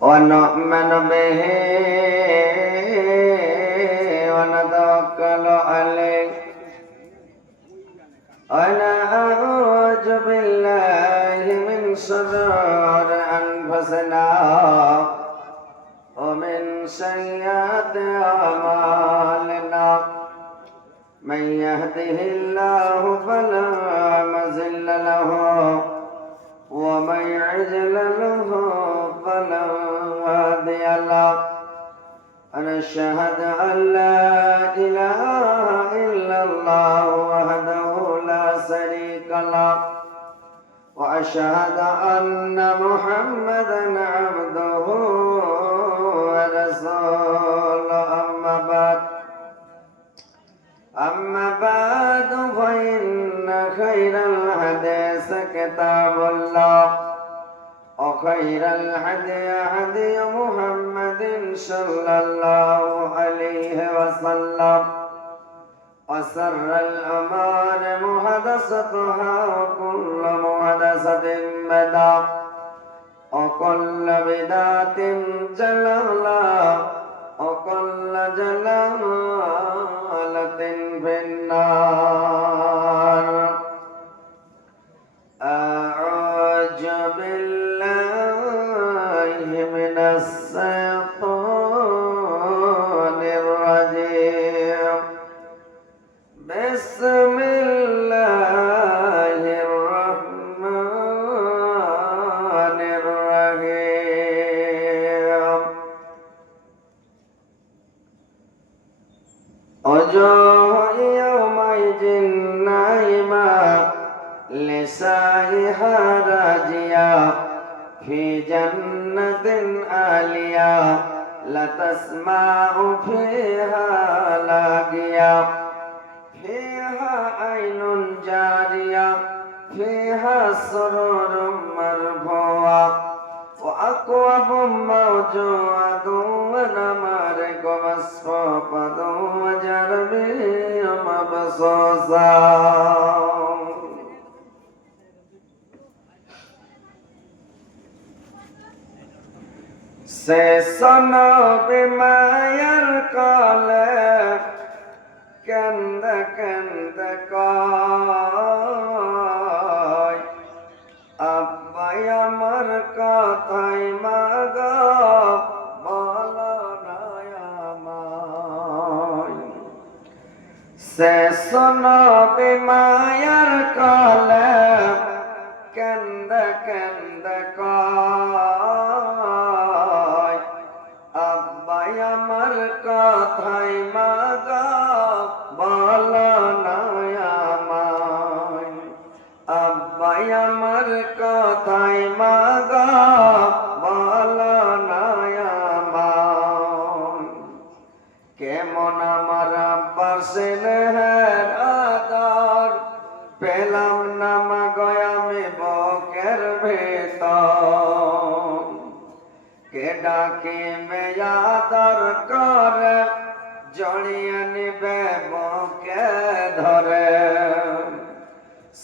ونؤمن به ونتوكل عليه ونعوذ بالله من شرور أنفسنا ومن سيئات أعمالنا من يهده الله فلا مضل له ومن يضلل فلا هادي له ونشهد أن لا إله إلا الله وحده لا شريك له وأشهد أن محمدا عبده ورسوله أما بعد فإن خير الحديث كتاب الله وخير الهدي هدي محمد صلى الله عليه وسلم وشر الأمور محدثاتها وكل محدثة بدعة وكل بدعة ضلالة وكل ضلالة في النار. أعوذ بالله من الشيطان الرجيم. بسم الله الرحمن الرحيم. وجوه يومئذ ناعمة لسعيها راضية في جنة عالية لا تسمع فيها لاغية فيها عين جارية فيها سرور مرفوعة وأكواب موضوعة ونمارق مصفوفة وزرابي مبثوثة. সেসনো বিমায়ের কলে কেন্দে কেন্দে কয় আব্বাই আমার কথাই মাগ বলো না আমায়। সেসনো বিমায়ের কলে কেন্দে কেন্দে কয় আব্বাই আমার কথাই মাগ বলো না আমায়। আব্বাই আমার কথাই মাগ বলো না আমায়। কেমন আমার আব্বার স্নেহের আদর পেলাম না মাগো আমি বুকের ভেতর। কে ডাকে মেয়াদর করে জড়িয়ে নিবে বুকে ধরে।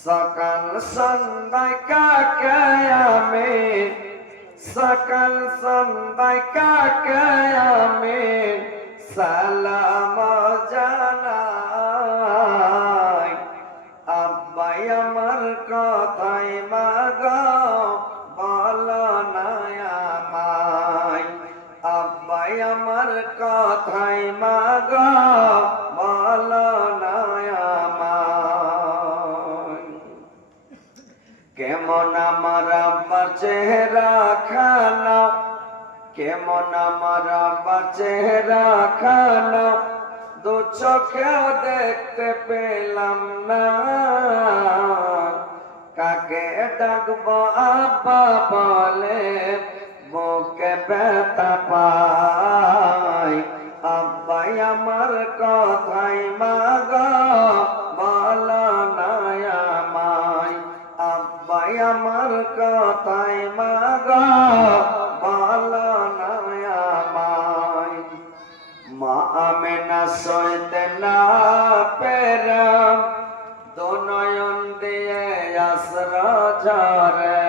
সকাল সন্ধ্যায় কাকে আমি সকাল সন্ধ্যায় কাকে আমি সালাম জানাই। আব্বাই আমার কথাই মাগ বলো না আমায়। আব্বাই আমার কথাই মাগ বলো না আমায়। কেমন আমার আব্বার চেহারা খানা কেমন আমার আব্বার চেহারা খানা দু চোখেও দেখতে পেলাম না। কাকে ডাকবো আব্বা বলে বুকে ব্যথা পাই। আব্বাই আমার কথাই মাগ বলো না আমায়। আব্বাই আমার কথাই মাগ বলো না আমায়। মা আমেনা সইতে না পেরা দোনয়ন দিয়ে আশ্রা ঝরে।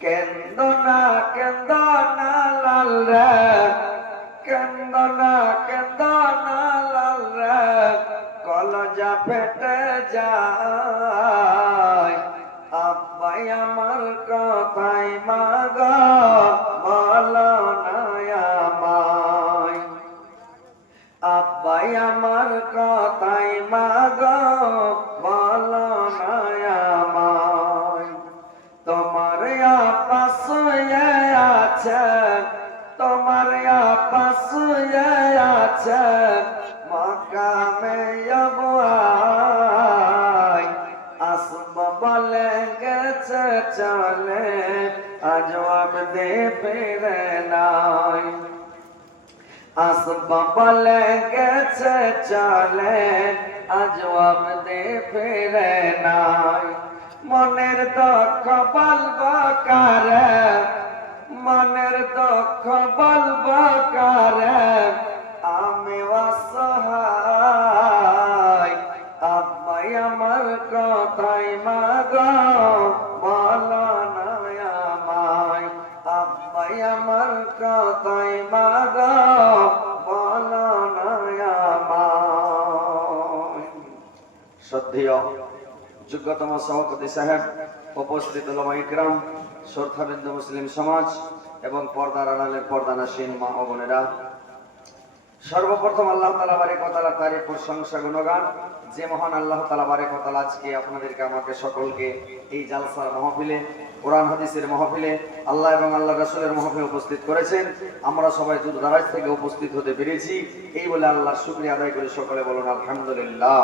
কে কেন্দনা কেন্দনা লাল রে, কেন্দনা কেন্দনা লাল রে, কলজা ফেটে যায়। আব্বাই আমার কথাই মাগো বলো না আমায়, আব্বাই আমার কথাই মাগো বলো না আমায়। তোমার আপা শুয়ে আছে, তোমার আপা শুয়ে আছে মাকামে আবুয়াই। আসব বলে গেছে চলে, আজ অবধি ফিরে নাই। আসব বলে গেছে চলে, আজ অবধি ফিরে নাই। মনের দুঃখ বলবো কারে, মনের দুঃখ বলবো কারে, আমি অসহায়। আব্বাই আমার কথাই মাগো বলো না আমায়, আব্বাই আমার কথাই মাগো বলো না আমায়। শ্রদ্ধেয় যোগ্যতম সভাপতি সাহেব, উপস্থিত উলামা ইকরাম, শ্রদ্ধাবিন্দু মুসলিম সমাজ এবং পর্দার আড়ালের পর্দানাসীন মা ও বোনেরা, সর্বপ্রথম আল্লাহ তাআলা বারেক ওয়া তাআলার তারিফ প্রশংসা গুণগান। যে মহান আল্লাহ তাআলা বারেক ওয়া তাআলা আজকে আপনাদেরকে আমাকে সকলকে এই জালসার মাহফিলে, কোরআন হাদিসের মাহফিলে, আল্লাহ এবং আল্লাহ রাসূলের মাহফিলে উপস্থিত করেছেন। আমরা সবাই দূর দারাজ থেকে উপস্থিত হতে পেরেছি, এই বলে আল্লাহর শুকরিয়া আদায় করে সকলে বলুন আলহামদুলিল্লাহ।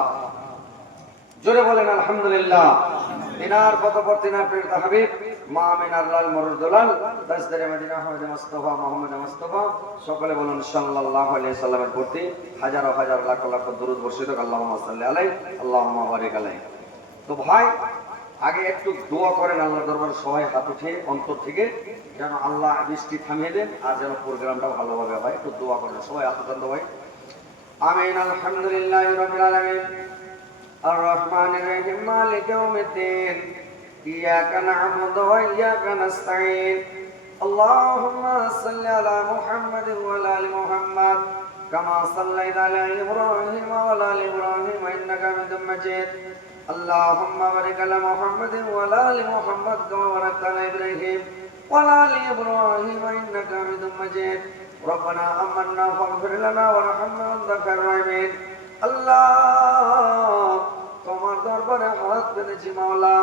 জোরে বলেন আলহামদুলিল্লাহ। দিনার পথপর দিনার প্রিয় হাবিব মা আমিনার লাল মরুর দুলাল তাজদারে মদিনা আহমদ মুস্তাফা মুহাম্মদ মুস্তাফা, সকলে বলুন সাল্লাল্লাহু আলাইহি সাল্লামের প্রতি হাজার হাজার লাখ লাখ দরুদ বর্ষিত আল্লাহুম্মা সাল্লি আলাইহি আল্লাহুম্মা বারিক আলাইহি। তো ভাই, আগে একটু দোয়া করেন আল্লাহর দরবারে সবাই হাত উঠে অন্তর থেকে, যেন আল্লাহ বৃষ্টি থামিয়ে দেন আর যেন প্রোগ্রামটা ভালোভাবে হয়। একটু দোয়া করেন সবাই হাত উঠান তো ভাই। আমিন। আলহামদুলিল্লাহি রাব্বিল আলামিন الرحمن الرحيم مالك يوم الدين إياك نعبد وإياك نستعين اللهم صل على محمد وعلى آل محمد كما صليت على إبراهيم وعلى آل إبراهيم إنك حميد مجيد اللهم بارك على محمد وعلى آل محمد كما باركت على إبراهيم وعلى آل إبراهيم إنك حميد مجيد ربنا آمنا فاغفر لنا وارحمنا وأنت خير الراحمين। আল্লাহ, তোমার দরবারে হাত পেতেছি মাওলা,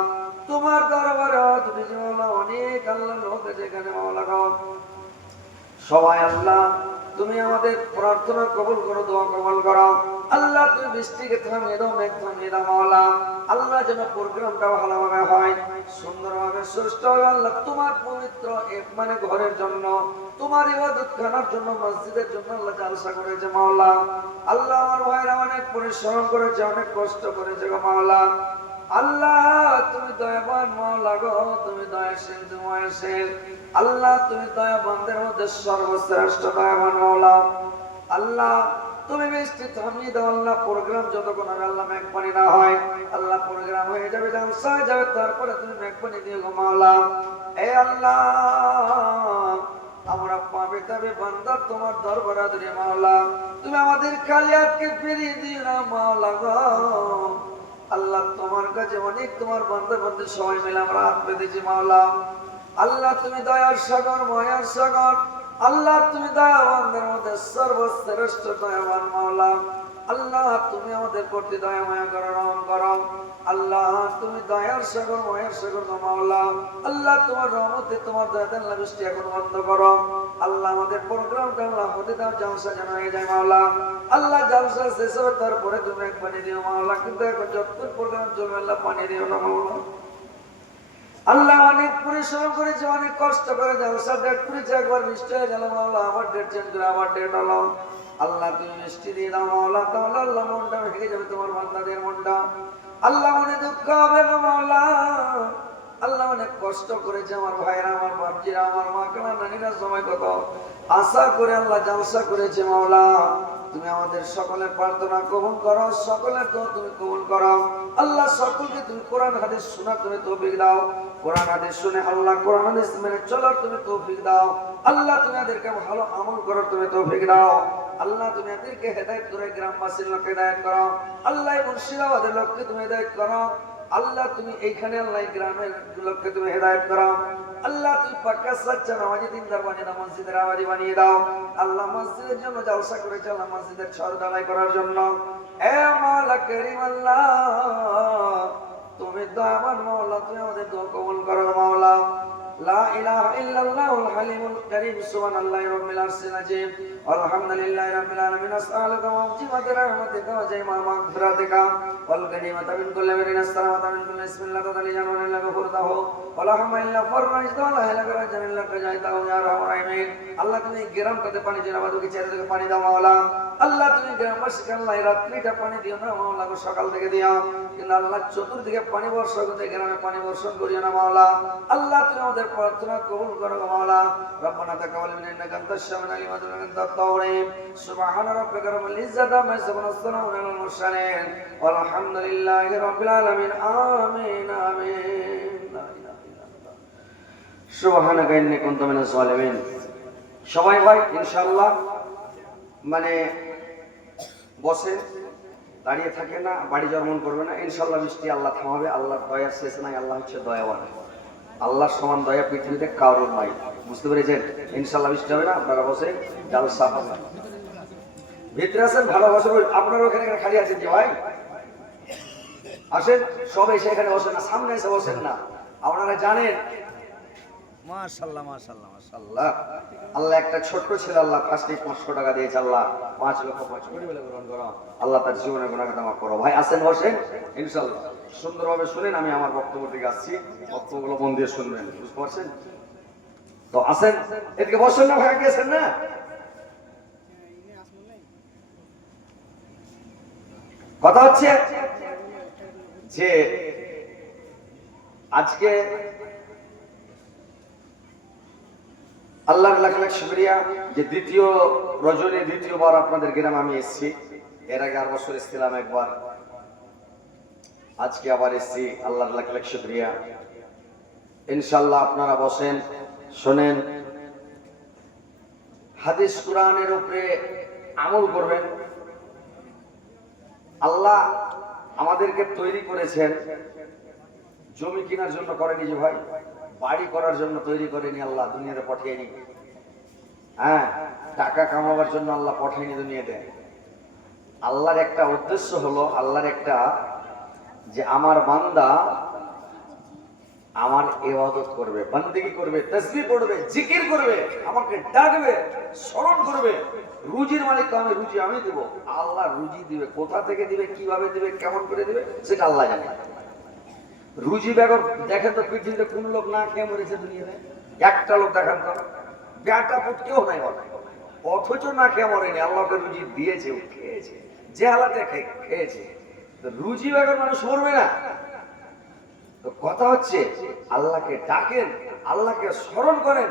তোমার দরবারে হাত পেতেছি মাওলা। অনেক আল্লাহ লোক যেখানে মাওলা গো, সবাই আল্লাহ তুমি আমাদের প্রার্থনা কবুল করো, দোয়া কবুল করো। আল্লাহ তুমি বৃষ্টিকে থামিয়ে দাও, মেঘ থামিয়ে দাও মাওলা। আল্লাহ যেন প্রোগ্রামটা ভালোভাবে হয়, সুন্দরভাবে সুষ্ঠু হয়। আল্লাহ তোমার পবিত্র মানে ঘরের জন্য, তোমার ইবাদত খানার জন্য, মসজিদের জন্য আল্লাহ জালসা করেছে মাওলা। আল্লাহ আমার ভাইরা অনেক পরিশ্রম করেছে, অনেক কষ্ট করেছে গো মাওলা। আল্লাহ তুমি দয়াবান মাওলা গো, তুমি দয়াশীল, তুমি দয়াশীল। আল্লাহ তুমি দয়াবানদের মধ্যে সর্বশ্রেষ্ঠ দয়াবান মাওলা। আল্লাহ তুমি বৃষ্টি থামিয়ে দাও আল্লাহ, প্রোগ্রাম যতক্ষণ হবে আল্লাহ মেঘ পানি না হয়, আল্লাহ প্রোগ্রাম হয়ে যাবে, জালসা হয়ে যাবে, তারপরে তুমি মেঘ পানি দিও গো মাওলা। এ আল্লাহ, আমরা পাবে তবে বান্দা তোমার দরবারে আদরে মাওলা, তুমি আমাদের খালি হাতকে ফিরিয়ে দিও না মাওলা গো। আল্লাহ তোমার কাছে অনেক তোমার বান্দা বান্দা সবাই মিলে আমরা হাত পেতেছি মাওলা। আল্লাহ তুমি দয়ার সাগর, মায়ার সাগর। আল্লাহ তুমি দয়াবানদের মধ্যে সর্বশ্রেষ্ঠ দয়াবান মাওলা। আল্লাহ তুমি আমাদের প্রতি দয়া মায়া করো, রহম করো। আল্লাহ তুমি দয়ার সাগর, মায়ার সাগর মাওলা। আল্লাহ তোমার রহমতে, তোমার দয়াতে আল্লাহ বৃষ্টি এখন বন্ধ করো। আল্লাহ আমাদের প্রোগ্রামটা আল্লাহ হতে দাও, জালসা যেন হয়ে যায় মাওলা। আল্লাহ জালসা শেষ হবে, তারপরে তুমি এক পানি দিও মাওলা। কিন্তু এখন যতক্ষণ প্রোগ্রাম চলবে আল্লাহ পানি দিও না মাওলা। আল্লাহ অনেক পরিশ্রম করেছে, অনেক কষ্ট করে জালসা ডেট করেছে, একবার বৃষ্টি হয়ে গেল মাওলা, আবার ডেট চেঞ্জ করে আবার ডেট হলো। আল্লাহ তুমি বৃষ্টি দিয়ে দাও মাওলা, তাহলে আল্লাহ মনটা ভেঙে যাবে তোমার বান্দাদের মনটা। আল্লাহ মনে দুঃখ হবে না মাওলা। আল্লাহ অনেক কষ্ট করেছে আমার ভাইরা, আমার বাপজিরা, আমার মা কালা নানিরা, সময় কত আশা করে আল্লাহ জালসা করেছে মাওলা। তুমি আমাদের সকলের প্রার্থনা কবুল করো, সকলের দোয়া তুমি কবুল করো। আল্লাহ সকলকে তুমি কোরআন হাদিস শোনার তুমি তৌফিক দাও, কোরআন হাদিস শুনে আল্লাহ কোরআন হাদিস মেনে চলার তুমি তৌফিক দাও। আল্লাহ তুমি এদেরকে ভালো আমল করার তুমি তৌফিক দাও। আল্লাহ তুমি এদেরকে হেদায়েত করে গ্রামবাসীর লোককে হেদায়েত করো। আল্লাহ মুর্শিদাবাদের লোককে তুমি হেদায়েত করো। আল্লাহ তুমি এইখানে আল্লাহ গ্রামের লোককে তুমি হেদায়েত করো। আল্লাহ তুমি পাক্কা সাচ্চা নামাজি দিনদার বানিয়ে দাও, মসজিদের আবাদি বানিয়ে দাও। আল্লাহ মসজিদের জন্য জলসা করেছে, আল্লাহ মসজিদের ছড় দালাই করার জন্য। এ মাওলা করিম আল্লাহ, তুমি দয়াবান মাওলা, তুমি আমাদের দোয়া কবুল করো মাওলা। লা ইলাহা ইল্লাল্লাহুল হালিমুল কারীম, সুবহানাল্লাহি রাব্বিল আরশিল আযীম, আলহামদুলিল্লাহি রাব্বিল আলামিন, আসআলুকা ওয়াজিবাতি রাহমাতিকা ওয়া জাইমা মাগফিরাতিকা ওয়াল গনিমাতা মিন কুল্লি বিরিন, আসসালামাতা মিন কুল্লি ইসমিন লা তাদালি জানুন ইল্লা গফরতাহু ওয়া লা হামা ইল্লা ফাররাজতা ওয়া লা ইলাহা রাজ্জান ইল্লা কাজাইতাহু ইয়া রাহমান রাহিম। আল্লাহ তুমি গ্রামটাতে পানি দিও না, বাদুকে চারিদিকে পানি দাও মাওলা। আল্লাহ তুমি গ্রামবাসীকে আল্লাহ রাত্রিটা পানি দিও না মাওলা, সকাল থেকে দিও, কিন্তু আল্লাহ চতুর্দিকে পানি বর্ষণ করতে গ্রামে পানি বর্ষণ করিও না মাওলা। আল্লাহ তুমি আমাদের প্রার্থনা কবুল করো মাওলা। রব্বানা তাকাব্বাল মিন্না ইন্নাকা আনতাস সামিউল আলিম ওয়া তুব আলাইনা আনতাত তাওয়াব। সুবহানা রাব্বিকা রাব্বিল ইজ্জাতি আম্মা ইয়াসিফুন ওয়া সালামুন আলাল মুরসালিন ওয়ালহামদুলিল্লাহি রাব্বিল আলামিন। আমিন আমিন। লা ইলাহা ইল্লাল্লাহ। সুবহানাকা ইন্নী কুনতু মিনাজ জালিমিন। সবাই ভাই ইনশাআল্লাহ মানে বসে দাঁড়িয়ে থাকে না, বাড়ি জন্মন করবে না। ইনশাআল্লাহ বৃষ্টি আল্লাহ থামাবে। আল্লাহর দয়ার শেষ নাই। আল্লাহ হচ্ছে দয়াবান। আল্লাহর সমান দয়া পৃথিবীতে কারোর নাই। বুঝতে পেরেছেন? ইনশাআল্লাহ বৃষ্টি হবে না। আপনারা বসে জালসা হবে। ভিতরে আছেন ভালোবাসা, আপনারা ওখানে খালি আছেন যে ভাই আসেন, সব এসে এখানে বসেন না, সামনে এসে বসেন না। আপনারা জানেন মাশাআল্লাহ মাশাআল্লাহ মাশাআল্লাহ, আল্লাহ একটা ছোট্ট ছেলে আল্লাহ ফার্স্টে 500 টাকা দিয়েছে। আল্লাহ 5 লক্ষ 5 কোটি বলে গ্রহণ করো। আল্লাহ তার জীবনের গুনাহকে ক্ষমা করো। ভাই আসেন বসেন ইনশাআল্লাহ। সুন্দরভাবে শুনেন, আমি আমার বক্তব্য দিকে আসছি, বক্তব্যগুলো মন দিয়ে শুনবেন। বুঝতে পারছেন তো? আসেন এদিকে বসেন না, ভাই গেছেন না। কথা হচ্ছে যে আজকে আল্লাহর লাখ লাখ শুকরিয়া যে দ্বিতীয় রজনী, দ্বিতীয়বার আপনাদের গ্রামে আমি এসেছি। এর আগে 8 বছর এসেছিলাম একবার, আজকে আবার এসেছি। আল্লাহর লাখ লাখ শুকরিয়া। ইনশাআল্লাহ আপনারা বসেন, শোনেন, হাদিস কোরআনের উপরে আমল করবেন। আল্লাহ আমাদেরকে তৈরি করেছেন জমি কেনার জন্য করেনি যে ভাই, বাড়ি করার জন্য তৈরি করেনি আল্লাহ, দুনিয়াতে পাঠিয়েনি। হ্যাঁ, টাকা কামাবার জন্য আল্লাহ পাঠায়নি দুনিয়াতে। আল্লাহর একটা উদ্দেশ্য হলো, আল্লাহর একটা যে আমার বান্দা আমার ইবাদত করবে, বন্দেগী করবে, তাসবিহ পড়বে, জিকির করবে, আমাকে ডাকবে, স্মরণ করবে। রুজির মালিক তো আমি, রুজি আমি দেব। আল্লাহ রুজি দিবে, কোথা থেকে দিবে, কিভাবে দিবে, কেমন করে দিবে সেটা আল্লাহ জানে। রুজি বেগর দেখেন তো পৃথিবীতে কোন লোক না খেয়ে মরেছে দুনিয়াতে? একটা লোক দেখান তো, বেটা পুত কেউ নাই বলে, অথচ না খেয়ে মরেনি। আল্লাহকে রুজি দিয়েছে, খেয়েছে, যে হালাতে খেয়েছে। রুজি বেগর মানুষ মরবে না। তো কথা হচ্ছে আল্লাহকে ডাকেন, আল্লাহকে স্মরণ করেন।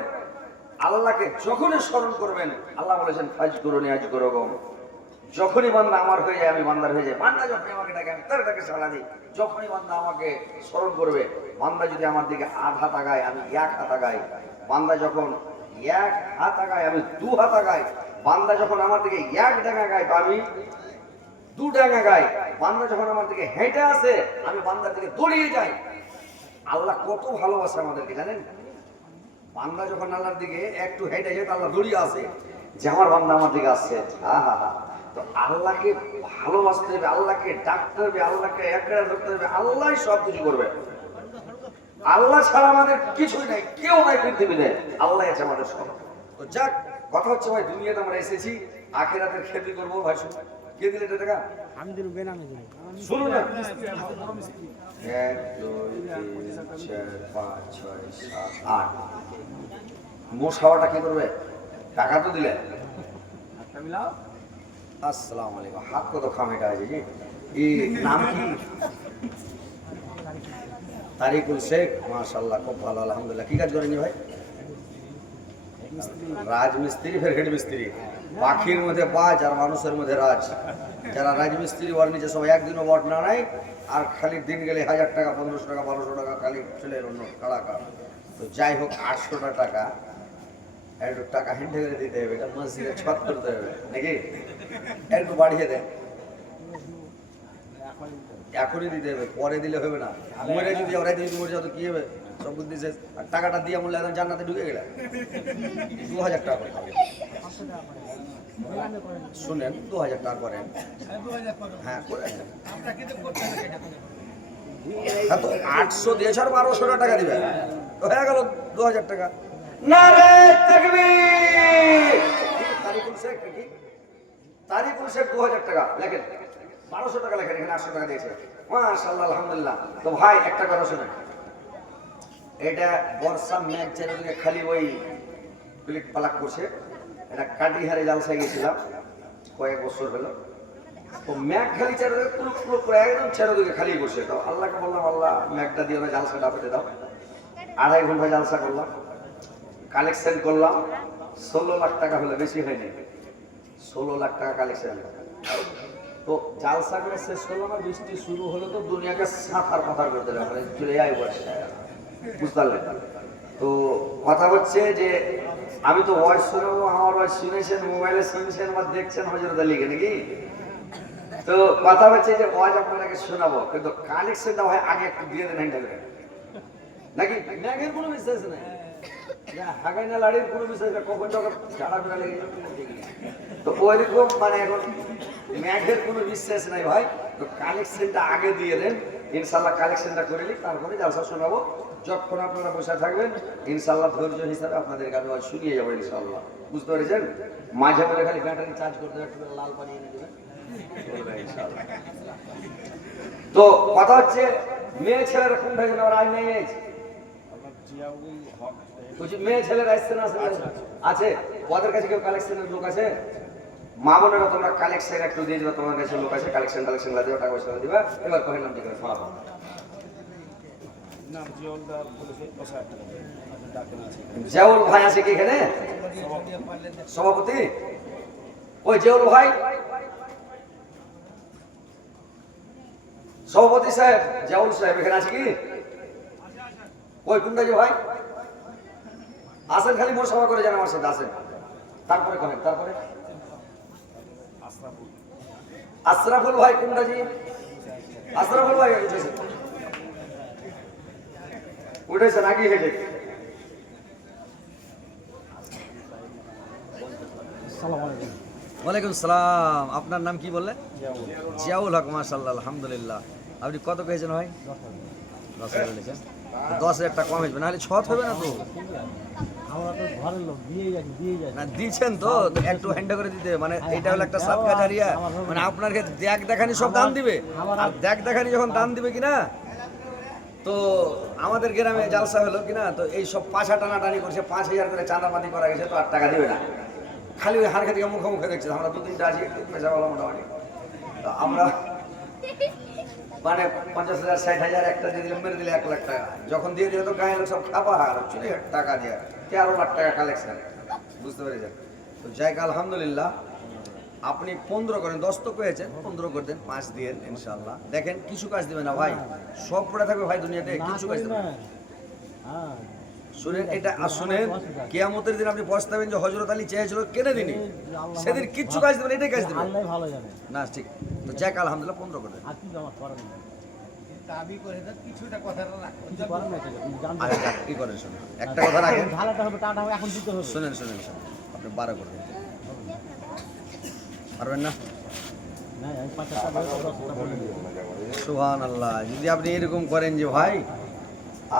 আল্লাহকে যখনই স্মরণ করবেন, আল্লাহ বলেছেন ফাজ করুনি আজ করগম। যখনই বান্দা আমার হয়ে যায় আমি বান্দার হয়ে যাই। বান্দা যখনই আমাকে ডাকে আমি তার ডাকে সাড়া দিই। যখনই বান্দা আমাকে স্মরণ করবে, বান্দা যদি আমার দিকে 8 হাত আগায় আমি 1 হাত আগাই। বান্দা যখন 1 হাত আগায় আমি 2 হাত আগাই। বান্দা যখন আমার দিকে 1 ডাঙা গায় তো আমি 2 ডাঙা গাই। বান্দা যখন আমার দিকে হেঁটে আসে আমি বান্দার দিকে দৌড়িয়ে যাই। আল্লাহ কত ভালোবাসে আমাদেরকে জানেন? বান্দা যখন আল্লাহর দিকে একটু হেঁটে যায় আল্লাহ দৌড়িয়ে আসে যে আমার বান্দা আমার দিকে আসছে। আহা হা। তো আল্লাহকে ভালোবাসতে হবে, আল্লাহকে ডাকতে হবে, আল্লাহকে একড়া ধরতে হবে। আল্লাহ সব কিছু করবে। আল্লাহ ছাড়া আমাদের কিছুই নাই, কেউ নাই পৃথিবীতে। আল্লাহ আছে আমাদের সব। তো যাক, কথা হচ্ছে ভাই দুনিয়াতে আমরা এসেছি আখিরাতের খেতি করবো। ভাই শুনুন, কে দিলে এটা টাকা? আমি দিন বেনামে দিন। শুনুন না, 1 2 3 4 5 6 7 8 মোশাওয়াটা কি করবে? টাকা তো দিলে। আসসালামু আলাইকুম। হাত কত খামেটা আছে জি? এই নাম কি? তারিকুল শেখ। মাশাআল্লাহ, খুব ভালো, আলহামদুলিল্লাহ। কি কাজ করেন ভাই? রাজমিস্ত্রি, ফের হেড মিস্ত্রি। পাখির মধ্যে বাজ আর মানুষের মধ্যে রাজ। যারা রাজমিস্ত্রি ওর নিচে সবাই একদিনও বট না নেয়, আর খালি দিন গেলে 1000 টাকা 1500 টাকা 1200 টাকা খালি চলে অন্য টাকা। তো যাই হোক 800 টাকা একটু টাকা হেঁটে করে দিতে হবে, এটা মসজিদে ছট করতে হবে নাকি, একটু বাড়িয়ে দেয় এখনই দিতে হবে, পরে দিলে হবে না। মরে যদি আমরা যদি মরে যাও তো কি হবে, সব বুদ্ধি শেষ। আর টাকাটা দিয়ে বললে একদম জান্নাতে ঢুকে গেলে 2000 টাকা করে পাবে। শুনেন 2000 টাকা করেন, হ্যাঁ করে তো 800 দিয়েছ আর 1200 টাকা দিবে, তো হয়ে গেল 2000 টাকা। নারে তাকবীর! তারিকুল শেখ কি? তারিকুল শেখ 2000 টাকা লেখেন, 1200 টাকা লেখেন, এখানে 800 টাকা দিয়েছে। মাশাআল্লাহ আলহামদুলিল্লাহ। তো ভাই একটা কথা শুনেন, এটা বর্ষা মেঘ চারিদিকে খালি ওই ক্লিক পালাক করছে। এটা কাটিহারে জালসায় গেছিলাম কয়েক বছর হলো, তো মেঘ খালি চারিদিকে কুলুক কুলুক করে একদম চারিদিকে খালি করছে। তো আল্লাহকে বললাম, আল্লাহ মেঘটা দিয়ে ওরা জালসাটা পেতে দাও। 2.5 ঘন্টা জালসা করলাম, কালেকশন করলাম 16 লাখ টাকা হলো, বেশি হয়নি, 16 লাখ টাকা কালেকশন। তো জালসা করে শেষ করলাম, আর বৃষ্টি শুরু হলো, তো দুনিয়াকে সাঁতার পাতার করে দিলাম, চলে যাই বর্ষা, বুঝতে পারলেন? তো কথা হচ্ছে যে আমি তো ভয়েস শুনবো, আমার ভয়েস শুনেছেন, মোবাইলে শুনছেন বা দেখছেন হযরত আলীকে নাকি। তো কথা হচ্ছে যে ওয়াজ আপনাকে শোনাবো, কিন্তু কালেকশনটা হয় আগে একটু দিয়ে দেন হ্যান্ডেল করে নাকি। ম্যাগের কোনো বিশ্বাস নাই, হাগাই না লাড়ির কোনো বিশ্বাস নেই, কখন যখন ঝাড়া ফেরা লেগে যাবে। তো ওইরকম মানে এখন ম্যাগের কোনো বিশ্বাস নাই ভাই। তো কালেকশনটা আগে দিয়ে দেন, ইনশাল্লাহ কালেকশনটা করে নিই, তারপরে জালসা শোনাবো। যখন আপনারা বসে থাকবেন ইনশাল্লাহ ধৈর্য হিসাবে আপনাদেরকে আমি শুনিয়ে যাবো ইনশাল্লাহ, বুঝতে পেরেছেন? মাঝে মাঝে খালি ব্যাটারি চার্জ করতে একটু লাল পানি এনে দেবেন ইনশাল্লাহ। তো কথা হচ্ছে মেয়ে ছেলেরা কোনটা যেন আর নেই মেয়ে ছেলেরা আসছে না আছে, ওদের কাছে কেউ কালেকশনের লোক আছে? মা বোনেরা তোমরা কালেকশন একটু দিয়ে দিবা, তোমার কাছে লোক আছে কালেকশন দিবা, টাকা পয়সা দিবা। এবার কহেন নাম ঠিক আছে, জিয়াউল ভাই আছে কি এখানে সভাপতি? ওই জিয়াউল ভাই সভাপতি সাহেব, জিয়াউল সাহেব এখানে আছে কি? ওই কোনটা যে ভাই আসেন, খালি মোর সভা করে যান আমার সাথে আসেন, তারপরে করেন। তারপরে আশরাফুল ভাই কোনটা জি? আশরাফুল ভাই উঠেছে নাকি হেঁটে? ওয়ালাইকুম সালাম। আপনার নাম কি বললেন? জিয়াউল হক। মাশাআল্লাহ আলহামদুলিল্লাহ। আপনি কত পেয়েছেন ভাই? 10,000 বলেছেন। 10,000 টাকা কম হয়েছে, নাহলে 6 হবে না তো। না দিচ্ছেন তো একটু হ্যান্ডা করে দিতে, মানে এটা হলো একটা সাদকা জারিয়া, মানে আপনাকে দেখ দেখানি সব দান দিবে, আর দেখ দেখানি যখন দান দিবে কিনা। তো আমাদের গ্রামে জালসা হলো কিনা, তো এই সব পাছা টানাটানি করছে, 5,000 করে চাঁদাবাদি করা গেছে, তো আর টাকা দিবে না, খালি ওই হারখে থেকে মুখে দেখছে। আমরা 2-3টা আছি একটু পয়সা বলা মোটামুটি, তো আমরা মানে 50,000 60,000 একটা দিয়ে দিলে মেরে দিলে 1 লাখ টাকা, যখন দিয়ে দিলে তো গায়ে লোক সব খাপা হার চুরি টাকা দিয়ে 13 লাখ টাকা কালেকশন, বুঝতে পেরেছেন? তো যাই আলহামদুলিল্লাহ। আপনি 15 করেন, 10 তো পেয়েছেন, 15 করে দেন, 5 দিয়ে ইনশাআল্লাহ। দেখেন কিছু কাজ দিবে না ভাই, সব পড়ে থাকবে ভাই দুনিয়াতে, কিছু কাজ দিবে না। শুনেন এটা, আর শুনেন কিয়ামতের দিন আপনি পস্তাবেন যে হযরত আলী চেয়েছিল কেনে দিনই, সেদিন কিচ্ছু কাজ দিবেন, এটাই কাজ দিবেন আল্লাহ ভালো জানে না। ঠিক তো যাক আলহামদুলিল্লাহ 15 করে দেন। আপনি জমা করেন দাবি করে দেন, কিছুটা কথা রাখুন, করেন না কি করেন? শুনুন একটা কথা রাখেন, ঢালাটা হবে টাটা হবে, এখন দিতে হবে। শুনেন আপনি 12 করে দেন, পারবেন না? সুবহানাল্লাহ। যদি আপনি এরকম করেন যে ভাই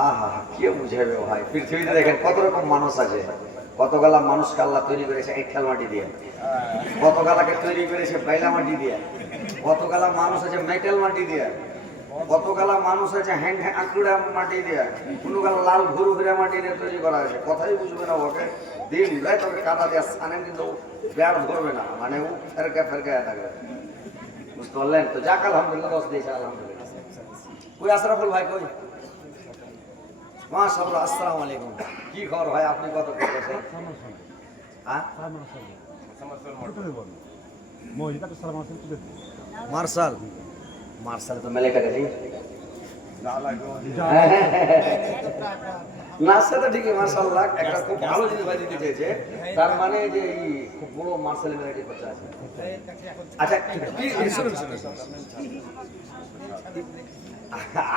আহা কে বুঝাবে ভাই, পৃথিবীতে দেখেন কত রকম মানুষ আছে, কতগুলা মানুষকে আল্লাহ তৈরি করেছে একখাল মাটি দিয়ে, কতগুলাকে তৈরি করেছে বাইলা মাটি দিয়ে, কতগুলা মানুষ আছে মেটাল মাটি দিয়ে, কতগুলা মানুষ আছে হ্যান্ড আঁকুড়া মাটি দিয়ে, কোনগুলা লাল ঘুরু ঘুরে মাটি দিয়ে তৈরি করা হয়েছে। কথাই বুঝবে না ওকে, দিন রায় তবে কাদা দিয়ে সানেন, কিন্তু ব্যাট ধরবে না, মানে ও ফেরকা থাকবে, বুঝতে পারলেন? তো যাক আলহামদুলিল্লাহ 10 দিয়েছে আলহামদুলিল্লাহ। কই আশরাফুল ভাই কই? মাশাআল্লাহ। আসসালামু আলাইকুম। কি খবর ভাই, আপনি কত করেছেন? হ্যাঁ মার্শাল মার্শালে তো মেলে টাকা দিই নাচটা তো ঠিকই মার্শাল্লাহ একটা খুব ভালো জিনিস ভাই দিতে চেয়েছে তার মানে যে এই খুব বড় মার্শাল ভ্যারাইটি খরচা আছে আচ্ছা শুনুন শুনুন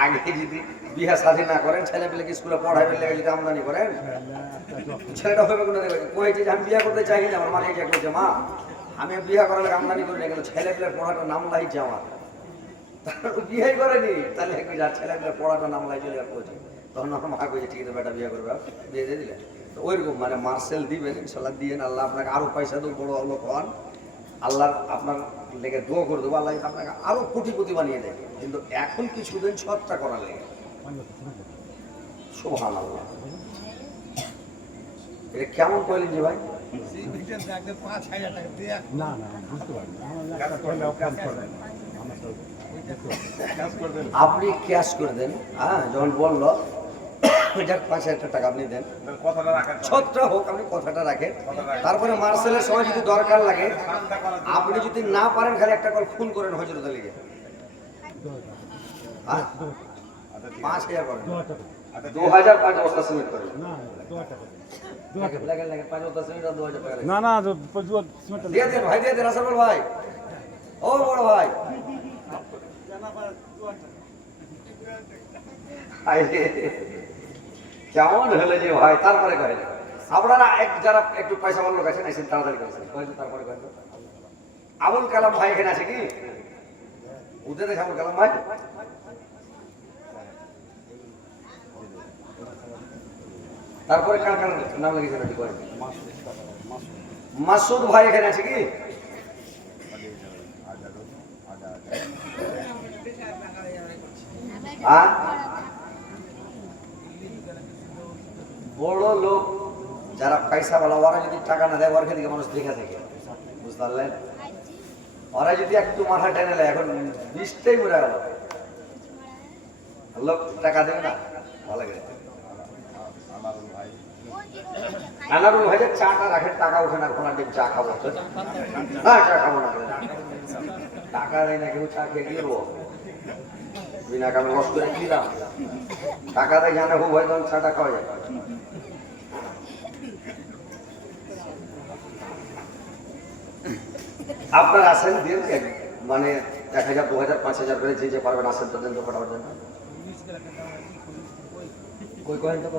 আগে যদি বিয়ে শাদী না করেন ছেলে পেলেকে স্কুলে পড়াইবে লেগে যদি আমদানি করেন ছেলেটা হবে কোনো কয়েছে যে আমি বিয়ে করতে চাই না আমার মাকে যে বলছে মা আমি বিয়ে করার লেগে আমদানি করি না কিন্তু ছেলে পেলের পড়াটার নাম লাইছে আমার বিয়ে করেনি তাহলে যার ছেলে পেলের পড়াটার নাম লাই চলে করছে তখন আমার মা কইছে ঠিক আছে বেটা বিয়ে করবে বিয়ে দিয়ে দিলে তো ওইরকম মানে মার্সেল দিবেন ইনশাল্লাহ দিয়ে আল্লাহ আপনাকে আরো পয়সা দেবো বড় লোক হন আল্লাহ আপনার লেগে দোয়া করে দেবো আল্লাহ আপনাকে আরো কোটিপতি বানিয়ে দেয় কিন্তু এখন কিছুদিন সৎটা করার লেগে সুবহানাল্লাহ এটা কেমন কইলেন যে ভাই না না বুঝতে পারি আপনি ক্যাশ করে দেন হ্যাঁ যখন বললো যাক 5,000 টাকা আপনি দেন ছোটটা হোক আপনি কথাটা রাখেন তারপরে মার্শালের সময় যদি দরকার লাগে আপনি যদি না পারেন খালি একটা কল ফোন করেন হজরত আলীকে 5,000 করেন 2,005 বস্তা সিমেন্ট করেন লাগে 5 বস্তা সিমেন্ট আর 2,000 টাকা না না দিয়ে দেন ভাই দিয়ে দেন রাসেল ভাই ও বড় ভাই কেমন হলো যে ভাই তারপরে কহেন আপনারা যারা একটু পয়সা বললো গেছেন এসে তাড়াতাড়ি করেছেন তারপরে কহেন আবুল কালাম ভাই এখানে আছে কি উঠে দেখে আবুল কালাম ভাই তারপরে কার কার নাম লেগেছেন একটু করেন মাসুদ ভাই এখানে আছে কি বড় লোক যারা পয়সা বলা ওরা যদি টাকা না দেয় ওর দিকে মানুষ দেখে থাকে বুঝতে পারলেন ওরা যদি একটু মাথা টেনে নেয় এখন 20টাই মরে গেল লোক টাকা দেবে না ভালো লাগে আনারুল ভাই চাটা রাখেন টাকা ওঠে না কোন দিন চা খাবো না চা খাবো না টাকা দেয় না কেউ চা খেয়ে গিয়ে বিনা কামে লস করে দিলাম টাকা দেয় জানে খুব হয় তখন চাটা খাওয়া যায় আপনার আসেন দিন মানে 1,000 2,000 5,000 করে যে পারবেন আসেন তো দেন তো ফটাফট দেন কই কয়েন তো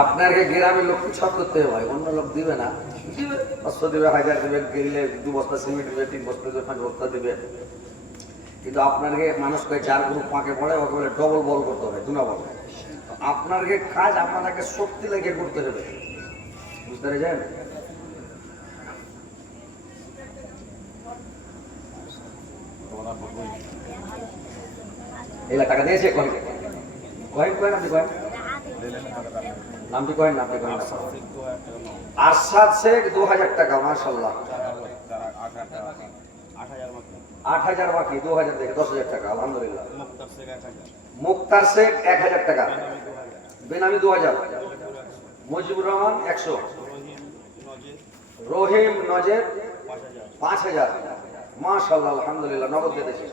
আপনাকে গ্রামের লোক ছক করতে হবে ভাই অন্য লোক দিবে না 500 দিবে 1,000 দিবে গেলে 2 বস্তা সিমেন্ট দিবে 3 বস্তা দিবে 5 বস্তা দিবে কিন্তু আপনাকে মানুষকে যার গ্রুপ পাকে পড়ে ওকে বলে ডবল বল করতে হবে দুনা বল আপনাকে কাজ আপনাকে শক্তি লেগে করতে হবে বুঝতে পেরেছেন এলা টাকা দিয়েছে কয়েন আপনি কয়েন নামটি কয়েন আপনি কয়েন আরশাদ শেখ 2,000 টাকা মাশাআল্লাহ 8,000 বাকি 2,000 থেকে 10,000 টাকা আলহামদুলিল্লাহ মুক্তার শেখ 1,000 টাকা বেনামি 2,000 মুজিবুর রহমান 100 রহিম নজের 5,000 মাশাআল্লাহ আলহামদুলিল্লাহ নগদ দিয়েছে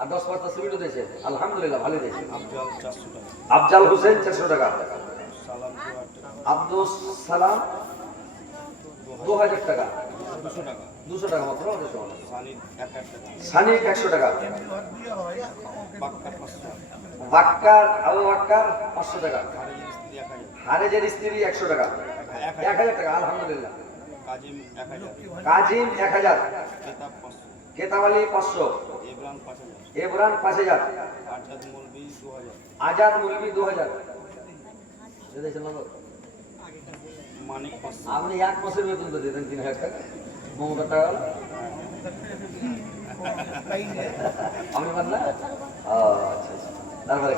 আর 10 বস্তা সিমেন্ট দিয়েছে আলহামদুলিল্লাহ ভালো দিয়েছে আফজাল হোসেন 400 টাকা আব্দুল সালাম 2,000 টাকা 200 টাকা মাত্র সানি 100 টাকা বাক্কার আবু বাক্কার 500 টাকা হারেজের স্ত্রী 100 টাকা 1,000 টাকা আলহামদুলিল্লাহ কাজিম 1,000 কেতাব আলী 500 ইমরান 5,000 আজাদ মুলবি 2,000 আপনি 1 মাসের বেতন তো দিতেন 3,000 টাকা মমতা টাকা আমি বললাম আচ্ছা তারপরে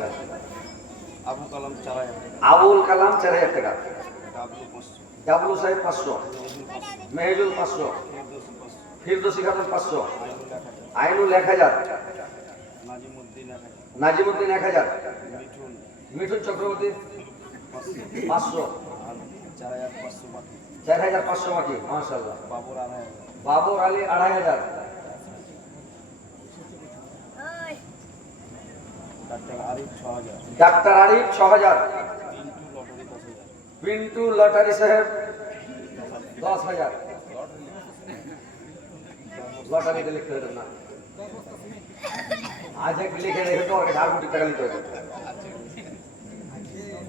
আবুল কালাম 4,000 টাকা ডাবলু সাহেব 500 মেহেজুল 500 ফিরদৌসী খাতুন 500, আইনুল 1000, নাজিমুদ্দিন 1000, মিঠুন চক্রবর্তী 500, 4500 বাকি। মাশাআল্লাহ। বাবর আলী 2500, ডাক্তার আরিফ 6000, পিন্টু লটারি সাহেব 10000। লটারিতে লিখতে হতো না, আজ এক লিখে রেখে তো ওকে 4 কোটি টাকা নিতে হতো।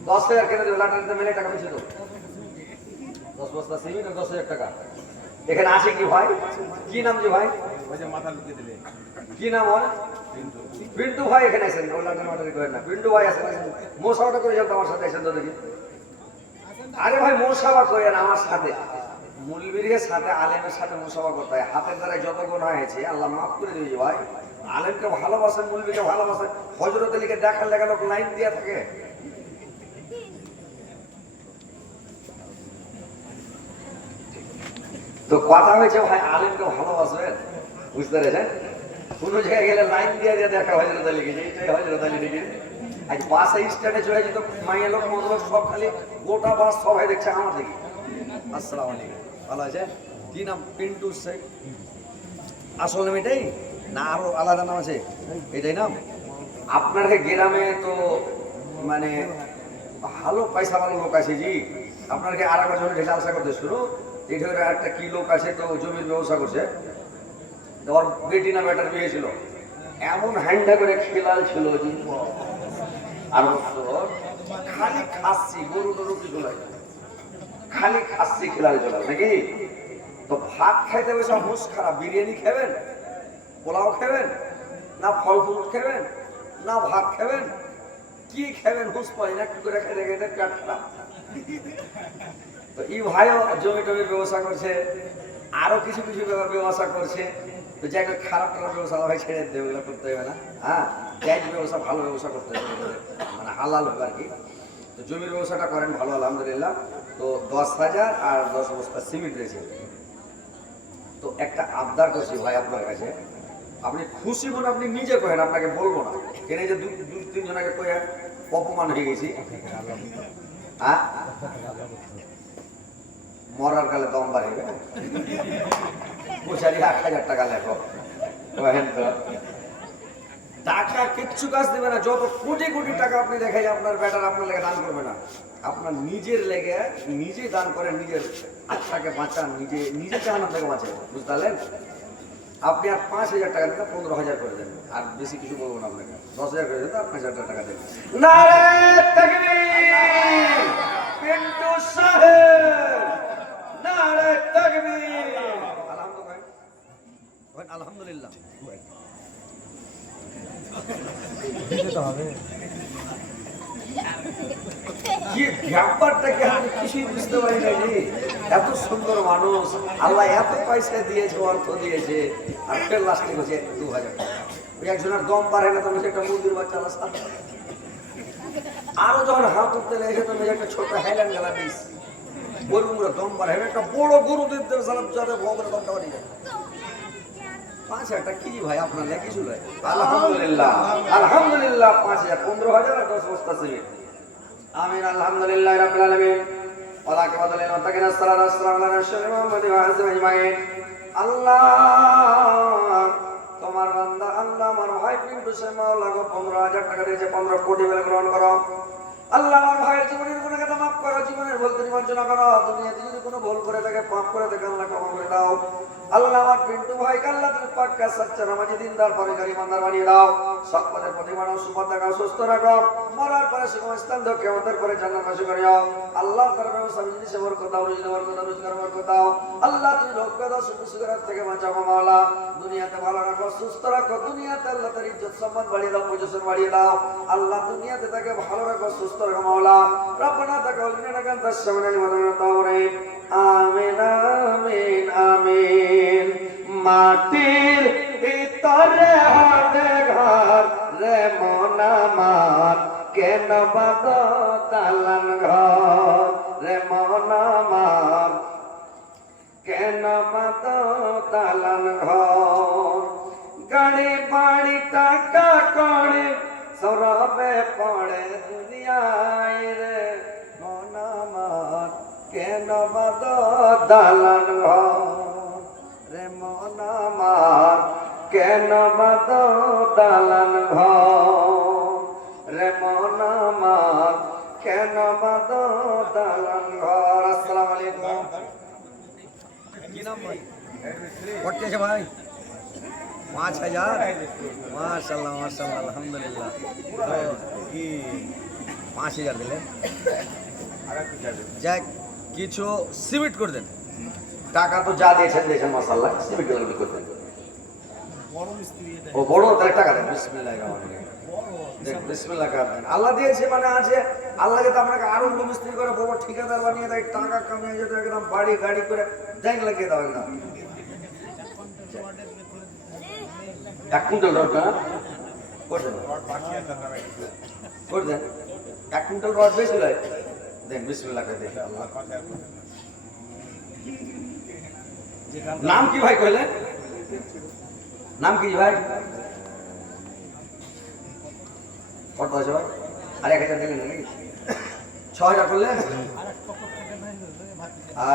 10,000 কেন দেবে? লটারিতে মেলে টাকা বেশি তো, 10 বস্তা সিমেন্ট আর 10,000 টাকা। এখানে আসে কি ভাই? কি নাম যে ভাই? কি নাম ওর? পিন্টু ভাই এখানে আছেন। ও লটারি করেন না, পিন্টু ভাই আছেন। মোসাওয়াটা করে যাও আমার সাথে, এসে তো দেখি। আরে ভাই মোসাওয়া করেন আমার সাথে, মুলবিরের সাথে আলেমের সাথে মুসাফা করতে হয়। হাতের দ্বারা যত গুনাহ হয়েছে আল্লাহ মাফ করে দিয়েছে ভাই। আলেমকে ভালোবাসেন, মুলবিকে ভালোবাসেন। হযরত আলীকে দেখার লেগে লোক লাইন দিয়ে থাকে। তো কথা হয়েছে ভাই আলেমকে ভালোবাসবেন, বুঝতে পেরেছেন? কোন জায়গায় গেলে লাইন দিয়ে দিয়ে দেখা হযরত আলীকে, এইটাই হযরত আলী দেখি। আজ বাসে স্ট্যান্ডে চলে যেত মাইয়া লোক মদলোক সব, খালি গোটা বাস সবাই দেখছে আমার দেখি। আসসালামু আলাইকুম, ভালো আছে? কি নাম? পিন্টু শেখ। আসল নাম এটাই না আরো আলাদা নাম আছে? এটাই নাম। আপনার গ্রামে তো মানে ভালো পয়সাওয়ালা লোক আছে জি। আপনার আর একবার জমি ঢেকে আশা করতে শুরু, এটা একটা কি লোক আছে তো জমির ব্যবসা করছে, ওর বেটি না বেটার বিয়ে ছিল, এমন হ্যান্ডা করে খেলাল ছিল জি। আর খালি খাসি, গরু টরু কিছু লাগে, খালি খাসি খেলাল চলে নাকি। তো ভাত খাইতে বসে হুঁশ খারাপ। বিরিয়ানি খাবেন, পোলাও খাবেন, না ফল ফ্রুট খাবেন, না ভাত খাবেন, কি খাবেন হুঁশ পাই না। কি করে খেতে খেতে পেট খারাপ। তো এই ভাইও জমি টমির ব্যবসা করছে, আরো কিছু কিছু ব্যবসা করছে। তো যাই হোক খারাপ খারাপ ব্যবসা ভাই ছেড়ে দেবে, ওগুলো করতে হবে না। হ্যাঁ, যাই ব্যবসা ভালো ব্যবসা করতে হবে, মানে হালাল হবে আর কি। তো জমির ব্যবসাটা করেন ভালো আলহামদুলিল্লাহ। তো 10,000 আর 10 বস্তা সিমেন্ট রয়েছে। তো একটা আবদার করছি ভাই আপনার কাছে, আপনি খুশি মনে আপনি নিজে কহেন, আপনাকে বলবো না। কেন যে 2-3 জনকে কয়ে অপমান হয়ে গেছি। হ্যাঁ, মরার কালে দম বাড়িবে, পূজারি 1,000 টাকা লেখো কহেন তো। টাকা কিচ্ছু কাজ দেবে না। যত কোটি কোটি টাকা আপনি দেখাই আপনার বেটার আপনার লেগে দান করবে না। আপনার নিজের লেগে নিজে দান করেন, নিজের আত্মাকে বাঁচান, নিজে জাহান্নাম থেকে বাঁচান, বুঝতে পারলেন? আপনি আর 5,000 টাকা দেন, 15,000 করে দেন, আর বেশি কিছু বলবো না আপনাকে। 10,000 করে দেন, 5,000 টাকা দেন। নারে তাকবীর, পিন্টু সাহেব, নারে তাকবীর। আলহামদুলিল্লাহ, আলহামদুলিল্লাহ। কি ব্যাপারটা কি আমি কিছুই বুঝতে পারি না জি। এত সুন্দর মানুষ, আল্লাহ এত পয়সা দিয়েছে, অর্থ দিয়েছে, আর ফের লাস্টে বলছে 2,000 টাকা। ওই একজনের দম পারে না, তুমি একটা মন্দির বাচ্চা রাস্তা। আরো যখন হাত উঠতে লেগেছে তুমি একটা ছোট হাইল্যান্ড গেলা দিস, গরুগুলো দম পারে, একটা বড় গরু দিতে সালাম যাতে ভগবানের দমটা বাড়ি যায়। 5,000 টাকা কি ভাই আপনার লেগে কিছু নয়। আলহামদুলিল্লাহ, আলহামদুলিল্লাহ। 5,000, 15,000 আর 10 বস্তা সিমেন্ট। আমিন, আলহামদুলিল্লাহ রাব্বিল আলামিন। ওয়া লাকা ওয়াদালিন ওয়া তাকিনা সাল্লাল্লাহু আলাইহি ওয়া সাল্লাম মুহাম্মাদিন ওয়া আলিহি আজমাইন। আল্লাহ তোমার বান্দা, আল্লাহ আমার ভাই পিন্টু সে মাওলা গো 15,000 টাকা দিয়েছে, 15 কোটি বলে গ্রহণ করো। আল্লাহ আমার ভাইয়ের জীবনের গুনাহ কথা মাফ করো, জীবনের ভুল ত্রুটি মার্জনা করো। দুনিয়াতে যদি কোনো ভুল করে থাকে, পাপ করে থাকে, আল্লাহ ক্ষমা করে দাও। আল্লাহ আমার পিন্টু ভাই আল্লাহ তুমি পাক্কা সচ্চা নামাজি দিনদার পরিকারী ইমানদার বানিয়ে দাও। সৎ পথের প্রতি মানুষ সুপথ দেখাও, সুস্থ রাখো। মরার পরে সুখম স্থান দাও, কিয়ামতের পরে জান্নাতবাসী করে দাও। আল্লাহ তার ব্যবসা বিজনেসে বরকত দাও, রুজিতে বরকত দাও, রোজগারে বরকত দাও। আল্লাহ তুমি রোগ বেদনা সুখ সুখের থেকে বাঁচাও মাওলা। দুনিয়াতে ভালো রাখো, সুস্থ রাখো। দুনিয়াতে আল্লাহ তার ইজ্জত সম্মান বাড়িয়ে দাও, পজিশন বাড়িয়ে দাও। আল্লাহ দুনিয়াতে তাকে ভালো রাখো, সুস্থ রাখো মাওলা। রব্বানা তাকাব্বাল মিন্না ইন্নাকা আনতাস সামিউল আলিম ওয়া তাওয়াব। আমিন, আমিন, আমিন। মাটির ভিতরে হবে ঘর রে মন আমার, কেন বাঁধো দালান ঘর রে মন আমার, কেন বাদ দালান ঘর গাড়ি বাড়ি টাকা করে সরবে পড়ে দুনিয়ায় রে মন আমার কেন বাদ দালান ঘর রে মন আমার কেন বাদ দালান ঘর রে মন আমার কেন বাদ দালান ঘর। আসসালামু আলাইকুম। কি নাম ভাই? পড়তেছে ভাই 5000 মাশাআল্লাহ মাশাআল্লাহ আলহামদুলিল্লাহ। কি 5000 দিলেন? যাক কিছু সিমিট করে দেন। টাকা তো যা দিয়েছেন দিয়েছেন মাশাআল্লাহ, সিমিট গুলো করে দেন। বড় মিস্ত্রি ও বড় তার টাকা দেন। বিসমিল্লাহির রহমানির রহিম। দেখ বিসমিল্লাহ করেন। আল্লাহ দিয়েছে মানে আছে, আল্লাহকে তো আপনাকে আরো বড় মিস্ত্রি করে বড় ঠিকাদার বানিয়ে দেয়, টাকা কামিয়ে যেতে একদম বাড়ি গাড়ি করে ব্যাংক লাগিয়ে দাও একদম। 1 কুইন্টাল রড না করে দেন 1 কুইন্টাল রড বেশি হয় দেন। বিসমিল্লাহ করে দেখি। আল্লাহ নাম কি ভাই কইলেন? নাম কি ভাই? কত আছে ভাই? আর 1000 দিলেন নাকি? 6000 করলেন?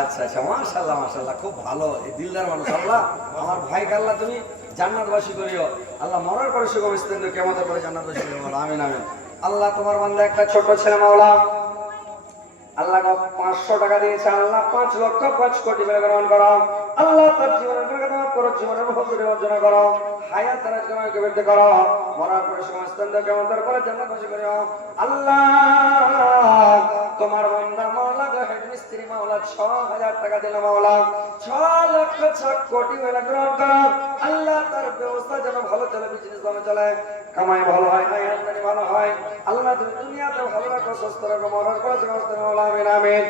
আচ্ছা আচ্ছা মাশাআল্লাহ মাশাআল্লাহ খুব ভালো, এই দিলদার মানুষ। আল্লাহ আমার ভাইকে আল্লাহ তুমি জান্নাতবাসী করিও। আল্লাহ মরার পরে সুখ বিস্তারিত কিয়ামতের পরে জান্নাতবাসী করিও। আমিন আমিন। আল্লাহ তোমার বান্দা একটা ছোট ছেলে মাওলা আল্লাহ 500 টাকা দিয়েছে, আল্লাহ 5 লক্ষ 5 কোটি টাকা গ্রহণ করো। আল্লাহ তার জীবনের টাকা করো, জীবনের ভবিষ্যৎ অর্জন করো, হায়াত তার জন্য বৃদ্ধি করো, মরার পরে সমস্ত কিয়ামতের পরে জান্নাতবাসী করিও। আল্লাহ তোমার বান্দা মাওলা হেড মিস্ত্রি মাওলা 6000 টাকা দিল মাওলা, 6 লক্ষ 6 কোটি টাকা গ্রহণ করো। আল্লাহ তার ব্যবস্থা যেন ভালো চলে, বিজনেস ভালো চলে, কামাই ভালো হয়, আমদানি ভালো হয়। আল্লাহ তুমি দুনিয়াতে ভালো রাখো, সুস্থ রাখো, মরার পরে সমস্ত মাওলা আমিন আমিন।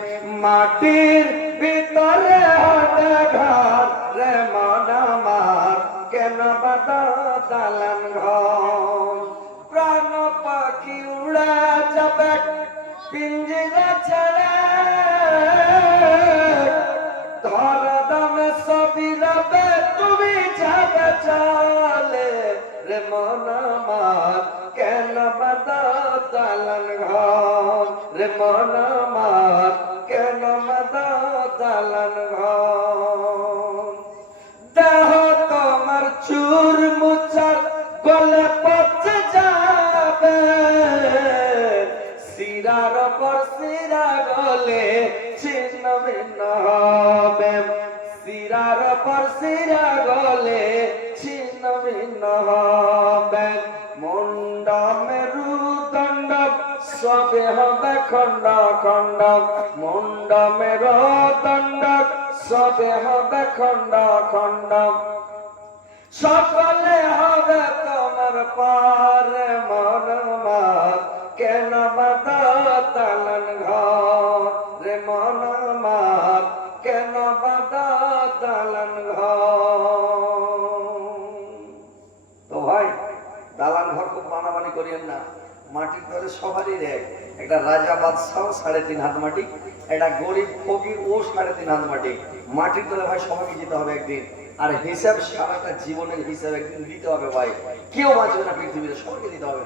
মাটির ভিতরে হাতে ঘর রে মন আমার কেন বাদ দালান ঘর, প্রাণ পাখি উড়ে যাবে পিঞ্জিরা ছেড়ে, ধর দামে সবই রবে তুমি যাবে চলে রে মন আমার কেন বাদ দালান ঘর রে মন আমার কেন বাদ দালান ঘর। দেহ তোমার চুর মুচার গলে পচে যাবে, শিরার পর শিরা গলে ছিন্ন ভিন্ন হবে, শিরার পর শিরা গলে ছিন্ন ভিন্ন হবে, মুন্ড মেরুদণ্ড সবে হবে খণ্ড খণ্ড, মুন্ড মেরুদণ্ড সবে হবে খণ্ড খণ্ড, সকলে হবে তোমার পারে মন আমার কেন বাদ দালান ঘর রে মন আমার কেন বাদ দালান ঘর। তো ভাই দালান ঘর খুব বানাবানি করিয়েন না, মাটির তলে সবারই রেখ। একটা রাজা বাদশাহ 3.5 হাত মাটি, একটা গরিব ফকির ও 3.5 হাত মাটি। মাটির তলে ভাই সবাইকে যেতে হবে একদিন, আর হিসাব সারাটা জীবনের হিসাব একদিন দিতে হবে ভাই। কেউ বাঁচবে না পৃথিবীতে, সবাইকে দিতে হবে।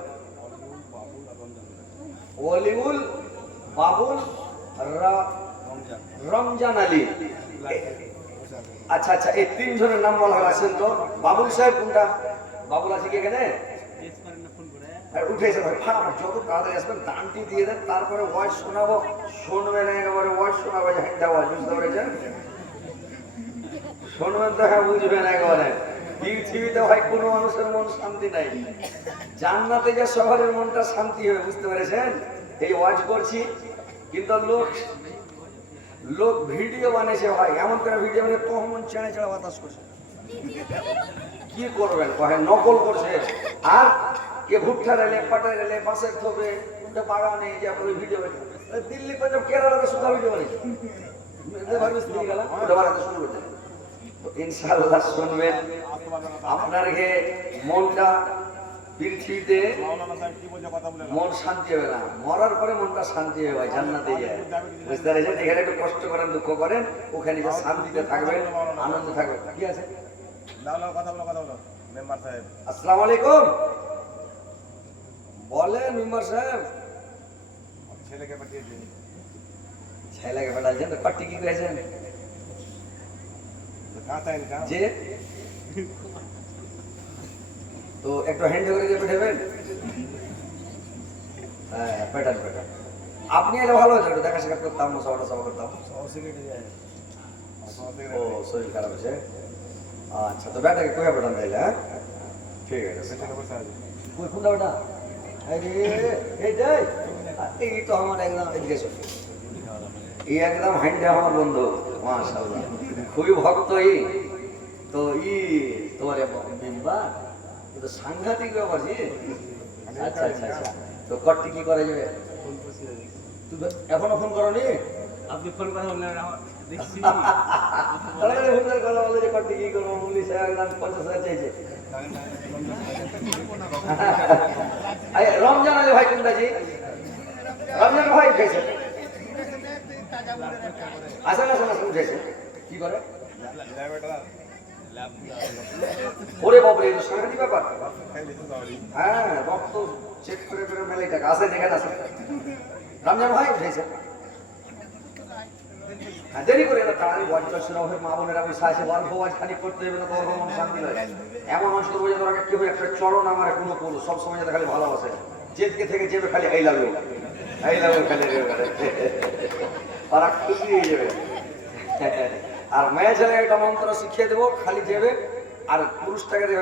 ওলিউল বাবুল রমজান আলী, আচ্ছা আচ্ছা এই 3 জনের নাম বলা হয়। আছেন তো বাবুল সাহেব? কোনটা বাবুল আছে কি এখানে? উঠেছে ভাই, ফাটাফাট যত তাড়াতাড়ি আসবেন দানটি দিয়ে দেন, তারপরে ভয়েস শোনাবো, শুনবেন একেবারে ভয়েস শোনাবো। বুঝতে পেরেছেন? শুনবেন তো হ্যাঁ বুঝবেন একেবারে। পৃথিবীতে ভাই কোনো মানুষের মন শান্তি নাই, জান্নাতে যে শহরের মনটা শান্তি হবে, বুঝতে পেরেছেন? এই ওয়াজ করছি কিন্তু লোক ভিডিও বানিয়েছে ভাই, এমন করে ভিডিও বানিয়ে তহমন চেড়ে চেড়ে বাতাস করছে। কি করবেন কহে, নকল করছে। আর কে ভুট্টা রেলে, পাটা রেলে, বাসের থোপে, বাগানে যে ভিডিও দিল্লি পর্যন্ত কেরালাতে সুন্দর ভিডিও বানিয়েছে। ইনশাআল্লাহ শুনবেন, আপনার মনটা পৃথিবীতে মন শান্তি হবে না, মরার পরে মনটা শান্তি হবে ভাই, জান্নাতে যায়। বুঝতে পেরেছেন? এখানে একটু কষ্ট করেন, দুঃখ করেন, ওখানে যে শান্তিতে থাকবেন, আনন্দ থাকবেন। কি আছে? আসসালামু আলাইকুম। বলেন মেম্বার সাহেব। ছেলেকে পাঠিয়েছেন, তো কটি কি করেছেন যে তো একটু হ্যান্ড করে দিয়ে পাঠাবেন। হ্যাঁ পেটান পেটান, আপনি এলে ভালো হতো, একটু দেখা শেখা করতাম, সবাটা সভা করতাম। ও শরীর খারাপ আছে, আচ্ছা। তো ব্যাটাকে কোয়া পাঠান তাইলে? হ্যাঁ ঠিক আছে। কোনটা বেটা? এই তো আমার একদম এদিকে চল, এই একদম হ্যান্ডে আমার বন্ধু, মাশাআল্লাহ খুবই ভক্ত। তো তোমার মেম্বার তো সাংঘাতিক ব্যাপার জি। আচ্ছা আচ্ছা আচ্ছা, তো কটটি কি করা যাবে? এখনো ফোন করনি? আপনি ফোন কথা বললেন, কথা বলে যে কটটি কি করবো, পুলিশ একদম 50,000 চাইছে। রমজান আলী ভাই কোনটা জি? রমজান ভাই উঠেছে, আসেন আসেন আসেন, উঠেছে। কি করে? ওরে বাবরে, এই তো সাংঘাতিক ব্যাপার। হ্যাঁ রক্ত চেক করে করে মেলে টাকা আসেন, এখানে আসেন। রমজান ভাই উঠেছে, দেরি করে এলো, তাড়াতাড়ি বয়সের মা বোনেরা বসে আছে, অল্প বয়স খানিক করতে হবে না, তোর মন শান্তি হয়। এমন মানুষ করবো যে তোরা কেউ একটা চরণ আমার কোনো পুরো সবসময় যাতে খালি ভালোবাসে, জেদকে থেকে যেবে খালি এই লাগবে, এই লাগবে খালি, তারা খুশি হয়ে যাবে। আর মেয়ে ছেলে একটা মন্ত্র শিখিয়ে দেবো, খালি যাবে আর পুরুষটাকে